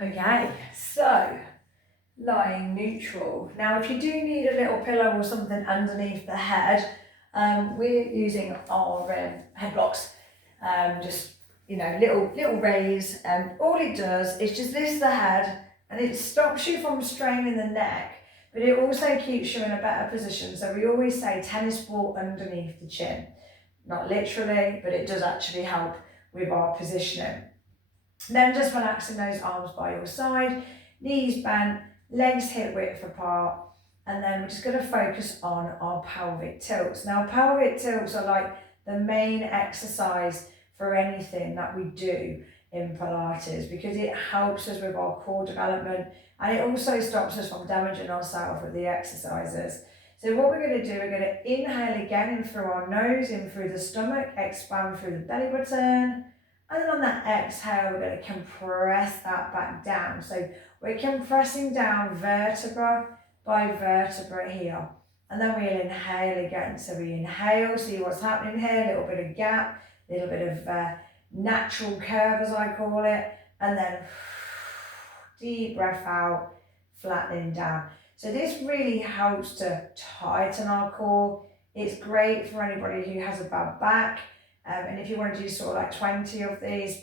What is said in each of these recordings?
Okay, so lying neutral. Now, if you do need a little pillow or something underneath the head, we're using our head blocks. Just little raise. All it does is just lifts the head, and it stops you from straining the neck, but it also keeps you in a better position. So we always say tennis ball underneath the chin. Not literally, but it does actually help with our positioning. Then just relaxing those arms by your side, knees bent, legs hip width apart, and then we're just going to focus on our pelvic tilts. Now, pelvic tilts are like the main exercise for anything that we do in Pilates because it helps us with our core development and it also stops us from damaging ourselves with the exercises. So what we're going to do, we're going to inhale again in through our nose, in through the stomach, expand through the belly button, and then on that exhale, we're going to compress that back down. So we're compressing down vertebra by vertebra here. And then we'll inhale again. So we inhale, see what's happening here, a little bit of gap, a little bit of natural curve as I call it. And then deep breath out, flattening down. So this really helps to tighten our core. It's great for anybody who has a bad back. And if you want to do sort of like 20 of these,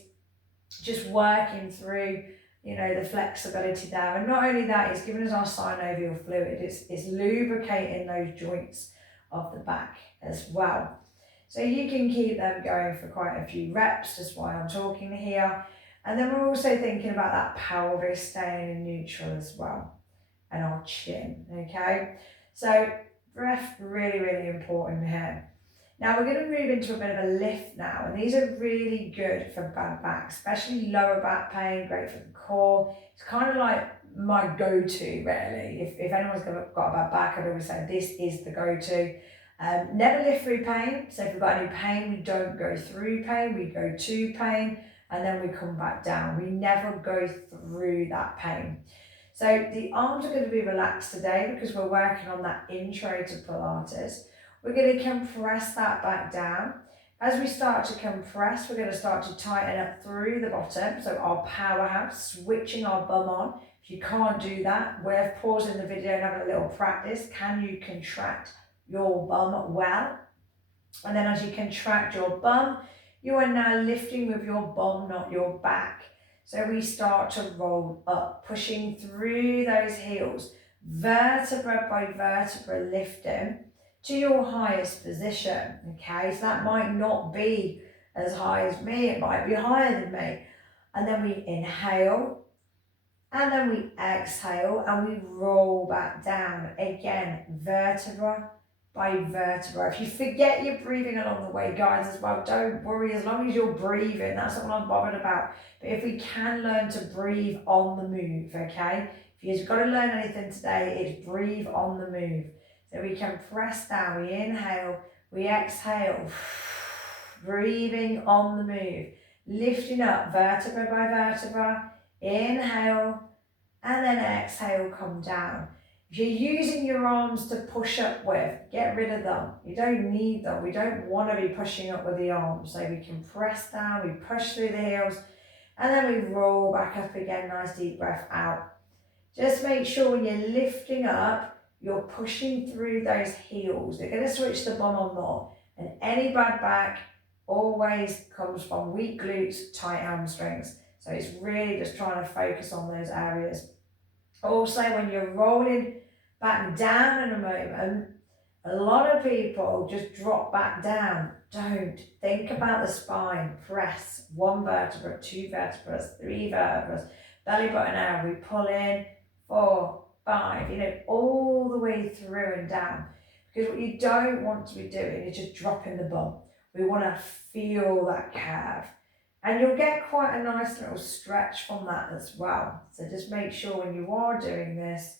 just working through, the flexibility there. And not only that, it's giving us our synovial fluid. It's lubricating those joints of the back as well. So you can keep them going for quite a few reps, just while I'm talking here. And then we're also thinking about that pelvis staying in neutral as well, and our chin, okay? So breath, really, really important here. Now we're going to move into a bit of a lift now, and these are really good for bad back, especially lower back pain, great for the core. It's kind of like my go-to really. If anyone's got a bad back, I'd always say this is the go-to. Never lift through pain, so if we've got any pain, we don't go through pain, we go to pain, and then we come back down. We never go through that pain. So the arms are going to be relaxed today because we're working on that intro to Pilates. We're going to compress that back down. As we start to compress, we're going to start to tighten up through the bottom. So our powerhouse, switching our bum on. If you can't do that, we're pausing the video and having a little practice. Can you contract your bum well? And then as you contract your bum, you are now lifting with your bum, not your back. So we start to roll up, pushing through those heels, vertebra by vertebra lifting to your highest position, okay? So that might not be as high as me, it might be higher than me. And then we inhale, and then we exhale, and we roll back down. Again, vertebra by vertebra. If you forget you're breathing along the way, guys, as well, don't worry, as long as you're breathing, that's what I'm bothered about. But if we can learn to breathe on the move, okay? If you've got to learn anything today, it's breathe on the move. So we can press down, we inhale, we exhale, breathing on the move, lifting up vertebra by vertebra, inhale, and then exhale, come down. If you're using your arms to push up with, get rid of them. You don't need them. We don't want to be pushing up with the arms. So we can press down, we push through the heels, and then we roll back up again, nice deep breath out. Just make sure when you're lifting up, you're pushing through those heels. They're going to switch the bum on more. And any bad back always comes from weak glutes, tight hamstrings. So it's really just trying to focus on those areas. Also, when you're rolling back down in a moment, a lot of people just drop back down. Don't. Think about the spine. Press one vertebra, two vertebrae, three vertebrae, belly button out. We pull in, 4, 5, all the way through and down. Because what you don't want to be doing is just dropping the bum. We want to feel that curve. And you'll get quite a nice little stretch from that as well. So just make sure when you are doing this,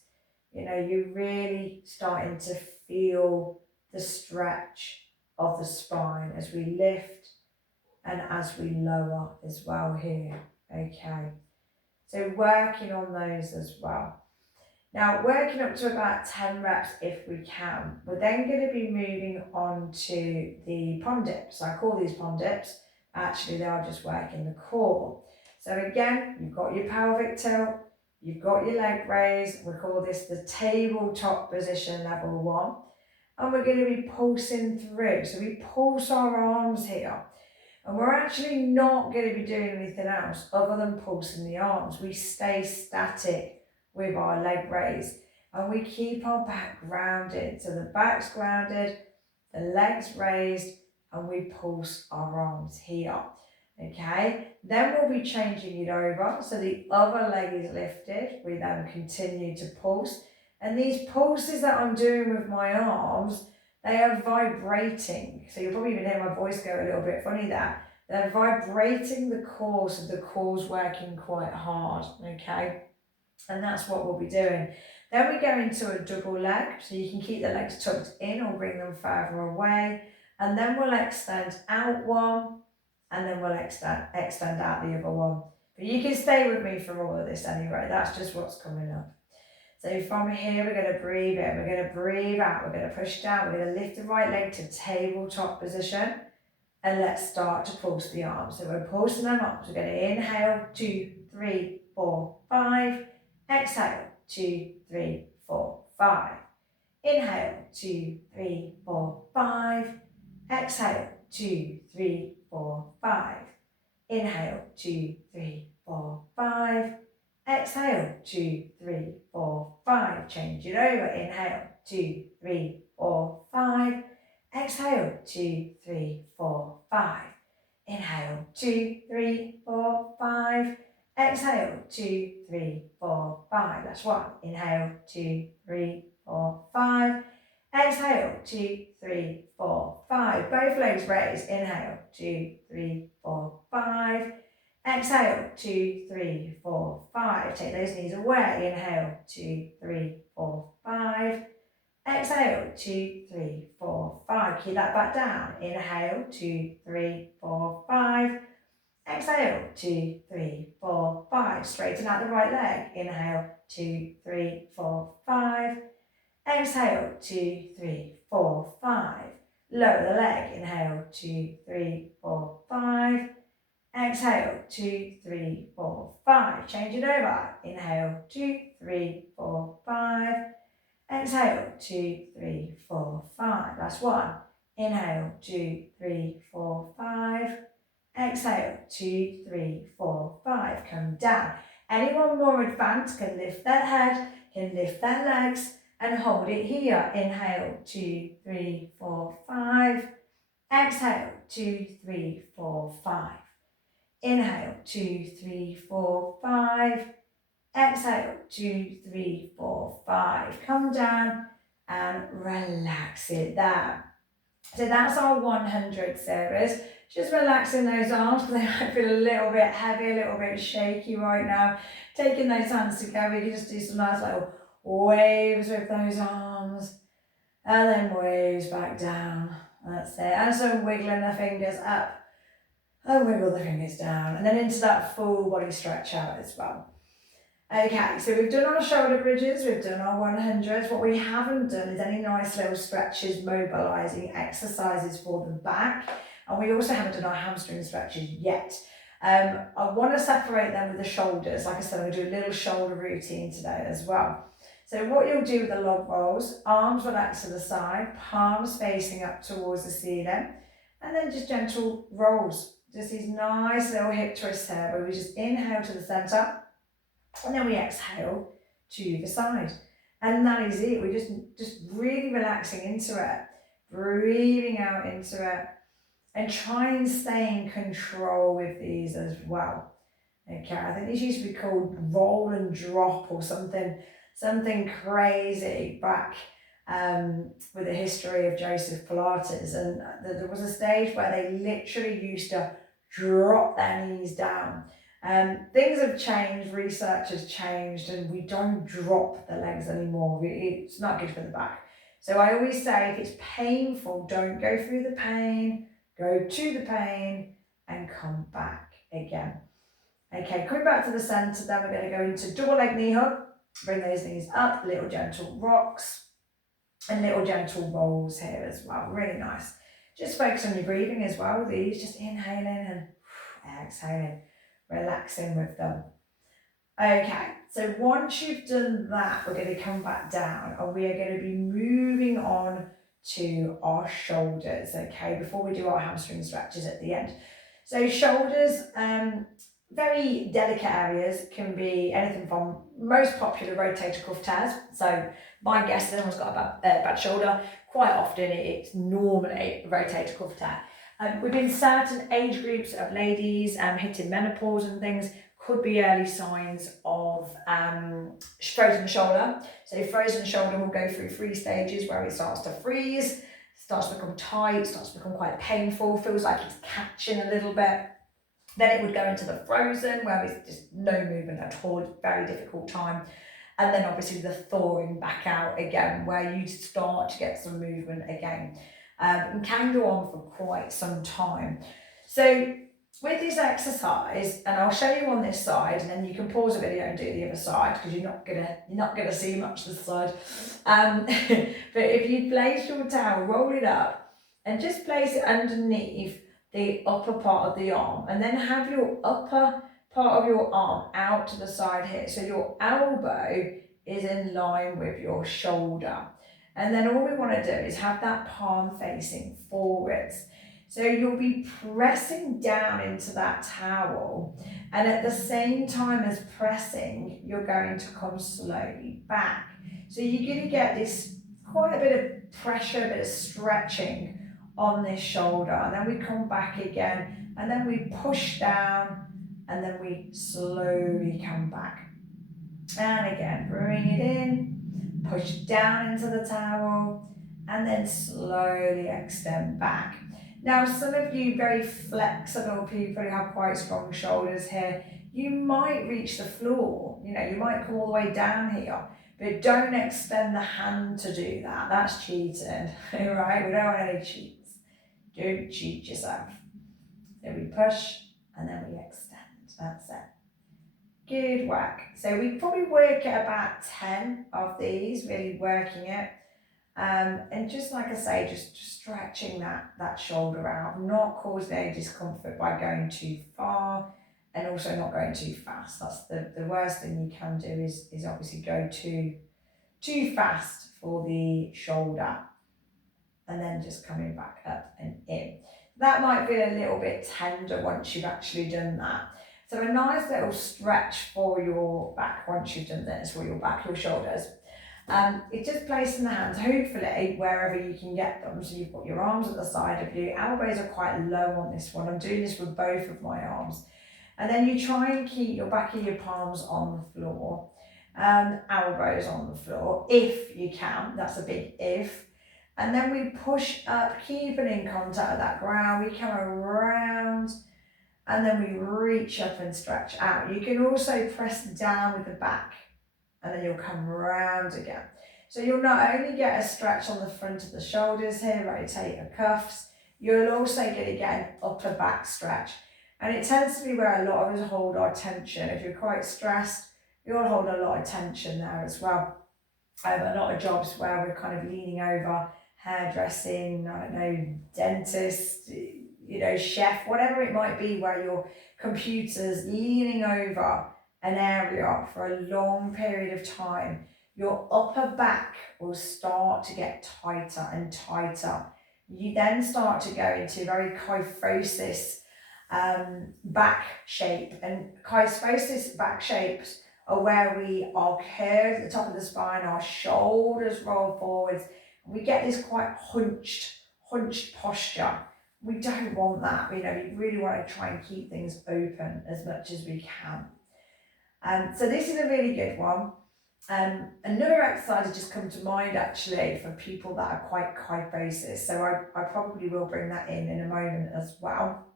you're really starting to feel the stretch of the spine as we lift and as we lower as well here. Okay. So working on those as well. Now, working up to about 10 reps if we can. We're then going to be moving on to the pond dips. I call these pond dips. Actually, they are just working the core. So again, you've got your pelvic tilt, you've got your leg raise. We call this the tabletop position, level 1. And we're going to be pulsing through. So we pulse our arms here. And we're actually not going to be doing anything else other than pulsing the arms. We stay static with our leg raise. And we keep our back grounded. So the back's grounded, the legs raised, and we pulse our arms here. Okay, then we'll be changing it over. So the other leg is lifted. We then continue to pulse. And these pulses that I'm doing with my arms, they are vibrating. So you'll probably even hear my voice go a little bit funny there. They're vibrating the core, so the core's working quite hard, okay? And that's what we'll be doing. Then we go into a double leg, so you can keep the legs tucked in or bring them further away. And then we'll extend out one, and then we'll extend out the other one. But you can stay with me for all of this anyway, that's just what's coming up. So from here, we're going to breathe in, we're going to breathe out, we're going to push down, we're going to lift the right leg to tabletop position, and let's start to pulse the arms. So we're pulsing them up, so we're going to inhale, 2, 3, 4, 5, exhale, 2, 3, 4, 5, inhale, 2, 3, 4, 5, exhale, 2, 3, 4, 5, inhale, 2, 3, 4, 5, exhale, 2, 3, 4, 5. Change it over. Inhale, 2, 3, 4, 5. Exhale, 2, 3, 4, 5. Inhale, 2, 3, 4, 5. Exhale, 2, 3, 4, 5. That's 1. Inhale, 2, 3, 4, 5. Exhale, 2, 3, 4, 5. Both legs raised. Inhale, 2, 3, 4, 5. Exhale, 2, 3, 4, 5. Take those knees away. Inhale, 2, 3, 4, 5. Exhale, 2, 3, 4, 5. Keep that back down. Inhale, 2, 3, 4, 5. Exhale, 2, 3, 4, 5. Straighten out the right leg. Inhale, 2, 3, 4, 5. Exhale, 2, 3, 4, 5. Lower the leg. Inhale, 2, 3, 4, 5. Exhale, 2, 3, 4, 5. Change it over. Inhale, 2, 3, 4, 5. Exhale, 2, 3, 4, 5. That's 1. Inhale, 2, 3, 4, 5. Exhale, 2, 3, 4, 5. Come down. Anyone more advanced can lift their head, can lift their legs, and hold it here. Inhale, 2, 3, 4, 5. Exhale, 2, 3, 4, 5. Inhale, 2, 3, 4, 5. Exhale, 2, 3, 4, 5. Come down and relax it down. So that's our 100 series. Just relaxing those arms because they might feel a little bit heavy, a little bit shaky right now. Taking those hands together, you can just do some nice little waves with those arms. And then waves back down. That's it. And some wiggling the fingers up. And wiggle the fingers down, and then into that full body stretch out as well. Okay, so we've done our shoulder bridges, we've done our 100s. What we haven't done is any nice little stretches, mobilizing exercises for the back. And we also haven't done our hamstring stretches yet. I want to separate them with the shoulders. Like I said, I'm going to do a little shoulder routine today as well. So what you'll do with the log rolls, arms relaxed to the side, palms facing up towards the ceiling, and then just gentle rolls. Just these nice little hip twists here where we just inhale to the center and then we exhale to the side. And that is it. We're just really relaxing into it, breathing out into it, and try and stay in control with these as well. Okay, I think these used to be called roll and drop or something crazy back with the history of Joseph Pilates, and there was a stage where they literally used to drop their knees down. Things have changed, research has changed, and we don't drop the legs anymore. It's not good for the back. So I always say, if it's painful, don't go through the pain, go to the pain and come back again. Okay, coming back to the center, then we're going to go into double leg knee hug. Bring those knees up, little gentle rocks and little gentle rolls here as well. Really nice. Just focus on your breathing as well with these, just inhaling and exhaling. relaxing with them. Okay, so once you've done that, we're going to come back down and we are going to be moving on to our shoulders, okay, before we do our hamstring stretches at the end. So shoulders, very delicate areas, can be anything from most popular rotator cuff tears. So my guess is anyone's got a bad shoulder, quite often it's normally a rotator cuff tear. Within certain age groups of ladies hitting menopause and things, could be early signs of frozen shoulder. So frozen shoulder will go through 3 stages where it starts to freeze, starts to become tight, starts to become quite painful, feels like it's catching a little bit. Then it would go into the frozen where it's just no movement at all, very difficult time. And then obviously the thawing back out again where you start to get some movement again. And can go on for quite some time. So with this exercise, and I'll show you on this side, and then you can pause the video and do the other side because you're not gonna see much this side. But if you place your towel, roll it up, and just place it underneath the upper part of the arm, and then have your upper part of your arm out to the side here, so your elbow is in line with your shoulder. And then all we want to do is have that palm facing forwards. So you'll be pressing down into that towel, and at the same time as pressing, you're going to come slowly back. So you're going to get this quite a bit of pressure, a bit of stretching on this shoulder, and then we come back again, and then we push down, and then we slowly come back. And again, bring it in, push down into the towel, and then slowly extend back. Now, some of you very flexible people who have quite strong shoulders here, you might reach the floor, you might come all the way down here, but don't extend the hand to do that. That's cheating, right? We don't want any cheats. Don't cheat yourself. So we push and then we extend. That's it. Good work. So we probably work at about 10 of these, really working it. And just like I say, just stretching that shoulder out, not causing any discomfort by going too far and also not going too fast. That's the worst thing you can do is obviously go too fast for the shoulder and then just coming back up and in. That might be a little bit tender once you've actually done that. So a nice little stretch for your back once you've done this, for your back, your shoulders. It's just placing the hands, hopefully, wherever you can get them. So you've got your arms at the side of you. Elbows are quite low on this one. I'm doing this with both of my arms. And then you try and keep your back of your palms on the floor, elbows on the floor, if you can. That's a big if. And then we push up, keeping in contact with that ground. We come around, and then we reach up and stretch out. You can also press down with the back, and then you'll come round again. So you'll not only get a stretch on the front of the shoulders here, rotate your cuffs, you'll also get an upper back stretch. And it tends to be where a lot of us hold our tension. If you're quite stressed, you'll hold a lot of tension there as well. I have a lot of jobs where we're kind of leaning over, hairdressing, I don't know, dentist, chef, whatever it might be, where your computer's leaning over an area for a long period of time, your upper back will start to get tighter and tighter. You then start to go into very kyphosis back shape, and kyphosis back shapes are where we are curved at the top of the spine, our shoulders roll forwards, and we get this quite hunched posture. We don't want that. We really want to try and keep things open as much as we can. So this is a really good one. Another exercise has just come to mind actually for people that are quite kyphosis. So I probably will bring that in a moment as well.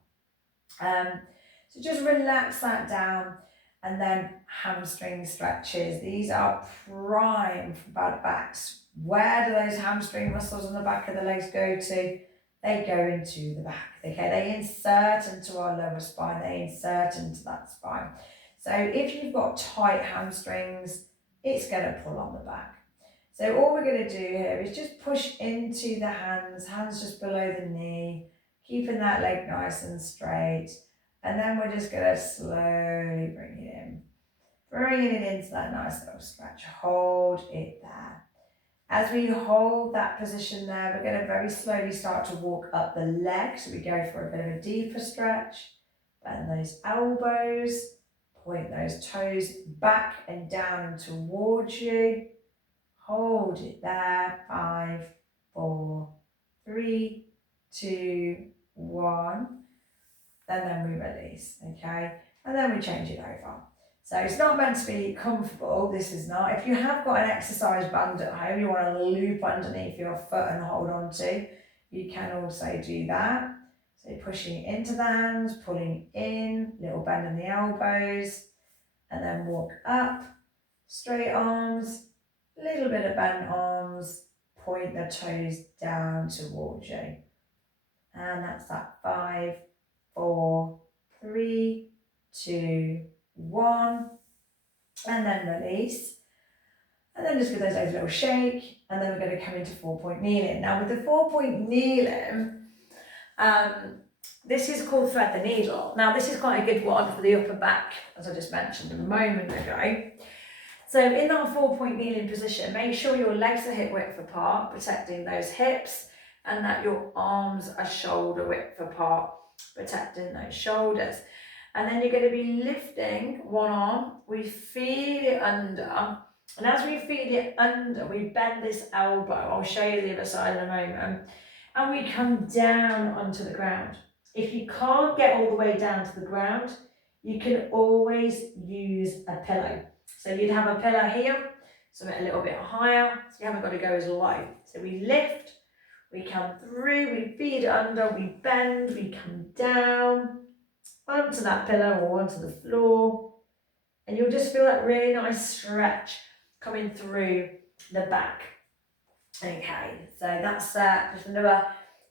So just relax that down, and then hamstring stretches. These are prime for bad backs. Where do those hamstring muscles on the back of the legs go to? They go into the back. Okay, they insert into our lower spine. They insert into that spine. So if you've got tight hamstrings, it's going to pull on the back. So all we're going to do here is just push into the hands just below the knee, keeping that leg nice and straight. And then we're just going to slowly bring it in. Bringing it into that nice little stretch. Hold it there. As we hold that position there, we're going to very slowly start to walk up the leg. So we go for a bit of a deeper stretch. Bend those elbows. Point those toes back and down and towards you. Hold it there. 5, 4, 3, 2, 1. And then we release, okay? And then we change it over. So it's not meant to be comfortable, this is not. If you have got an exercise band at home, you want to loop underneath your foot and hold on to, you can also do that. So pushing into the hands, pulling in, little bend in the elbows, and then walk up, straight arms, little bit of bent arms, point the toes down towards you. And that's that 5, 4, 3, 2, 1. And then release. And then just give those legs a little shake. And then we're going to come into 4-point kneeling. Now with the 4-point kneeling, this is called thread the needle. Now this is quite a good one for the upper back, as I just mentioned a moment ago. So in that 4-point kneeling position, make sure your legs are hip width apart, protecting those hips, and that your arms are shoulder width apart, protecting those shoulders. And then you're going to be lifting one arm, we feed it under, and as we feed it under, we bend this elbow. I'll show you the other side in a moment. And we come down onto the ground. If you can't get all the way down to the ground, you can always use a pillow. So you'd have a pillow here, something a little bit higher, so you haven't got to go as low. So we lift, we come through, we feed under, we bend, we come down onto that pillow or onto the floor, and you'll just feel that really nice stretch coming through the back. Okay, so that's just another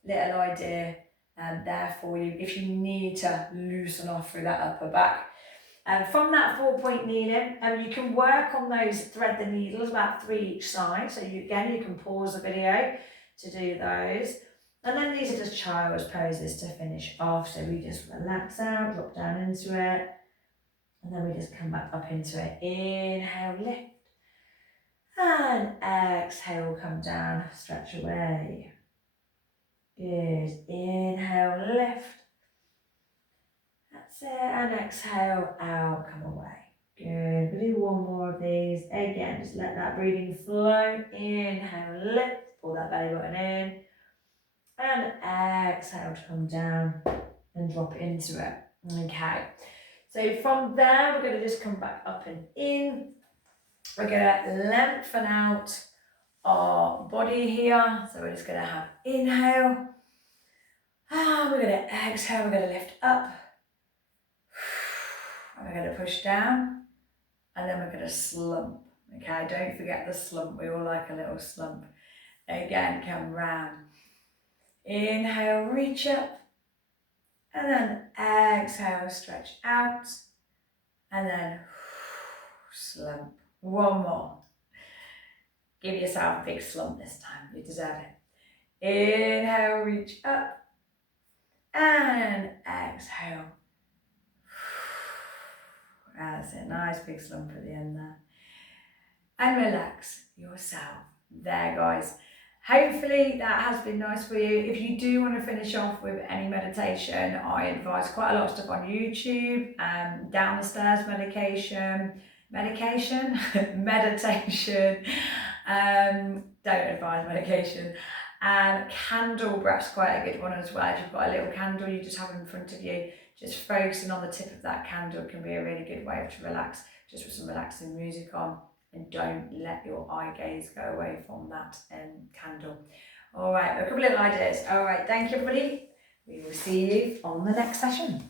little idea there for you if you need to loosen off through that upper back. From that 4-point kneeling, you can work on those thread the needles, about 3 each side. So you can pause the video to do those. And then these are just child's poses to finish off. So we just relax out, drop down into it. And then we just come back up into it. Inhale, lift. And exhale, come down, stretch away. Good. Inhale, lift. That's it. And exhale, out, come away. Good. We'll do one more of these. Again, just let that breathing flow. Inhale, lift. Pull that belly button in. And exhale to come down and drop into it. Okay. So from there, we're going to just come back up and in. We're going to lengthen out our body here. So we're just going to have inhale. And we're going to exhale. We're going to lift up. And we're going to push down. And then we're going to slump. Okay, don't forget the slump. We all like a little slump. Again, come round. Inhale, reach up. And then exhale, stretch out. And then slump. One more. Give yourself a big slump this time. You deserve it. Inhale, reach up. And exhale. That's it. Nice big slump at the end there. And relax yourself. There, guys. Hopefully that has been nice for you. If you do want to finish off with any meditation, I advise quite a lot of stuff on YouTube. Down the stairs meditation. Meditation. Don't advise medication. And candle breath's quite a good one as well. If you've got a little candle you just have in front of you, just focusing on the tip of that candle can be a really good way to relax, just with some relaxing music on. And don't let your eye gaze go away from that candle. All right, a couple of little ideas. All right, thank you everybody. We will see you on the next session.